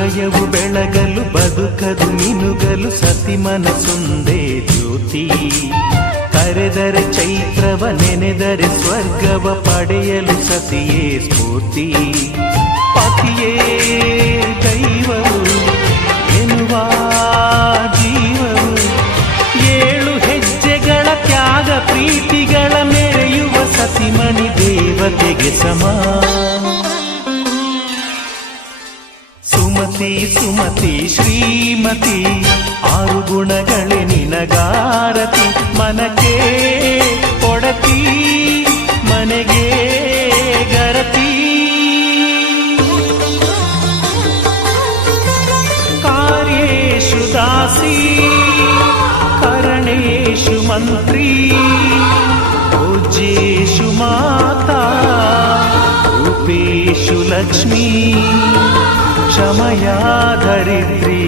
ಹೃದಯವು ಬೆಳಗಲು ಬದುಕದು ಮಿನುಗಲು ಸತಿ ಮನಸೊಂದೇ ಜ್ಯೋತಿ. ಕರೆದರೆ ಚೈತ್ರವ ನೆನೆದರೆ ಸ್ವರ್ಗವ ಪಡೆಯಲು ಸತಿಯೇ ಸ್ಫೂರ್ತಿ. ಪತಿಯೇ ದೈವವು ಎನ್ನುವ ಜೀವವು, 7 ಹೆಜ್ಜೆಗಳ ತ್ಯಾಗ ಪ್ರೀತಿಗಳ ಮೆರೆಯುವ ಸತಿಮಣಿ ದೇವತೆಗೆ ಸಮ. ಸುಮತಿ ಸುಮತಿ ಶ್ರೀಮತಿ 6 ಗುಣಗಳೇ ನಿನಗಾರತಿ. ಮನಕ್ಕೆ ಕೊಡತಿ ಮನೆಗೆ ಗರತಿ. ಕಾರ್ಯೇಷು ದಾಸಿ ಕರಣೇಷು ಮಂತ್ರಿ. ಪೂಜ್ಯೇಷು ಮಾತಾ ರೂಪೇಷು ಲಕ್ಷ್ಮೀ. ಕ್ಷಮಯಾ ಧರಿತ್ರಿ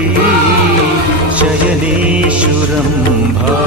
ಶಯನೇಷು ರಂಭಾ.